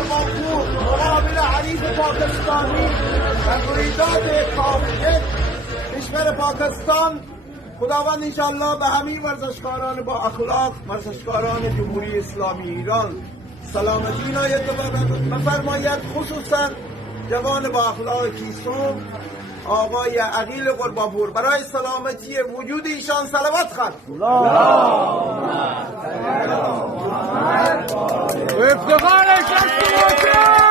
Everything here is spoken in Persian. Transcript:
قربانپور مقابل حریف پاکستانی در رویداد کافی کشور پاکستان. خداوند انشالله به همه ورزشکاران با اخلاق، ورزشکاران جمهوری اسلامی ایران سلامتی عنایت بفرماید. خصوصا جوان با اخلاق کیسم آقای عقیل قربانپور برای سلامتی وجود ایشان صلوات خواند. افتخارش است.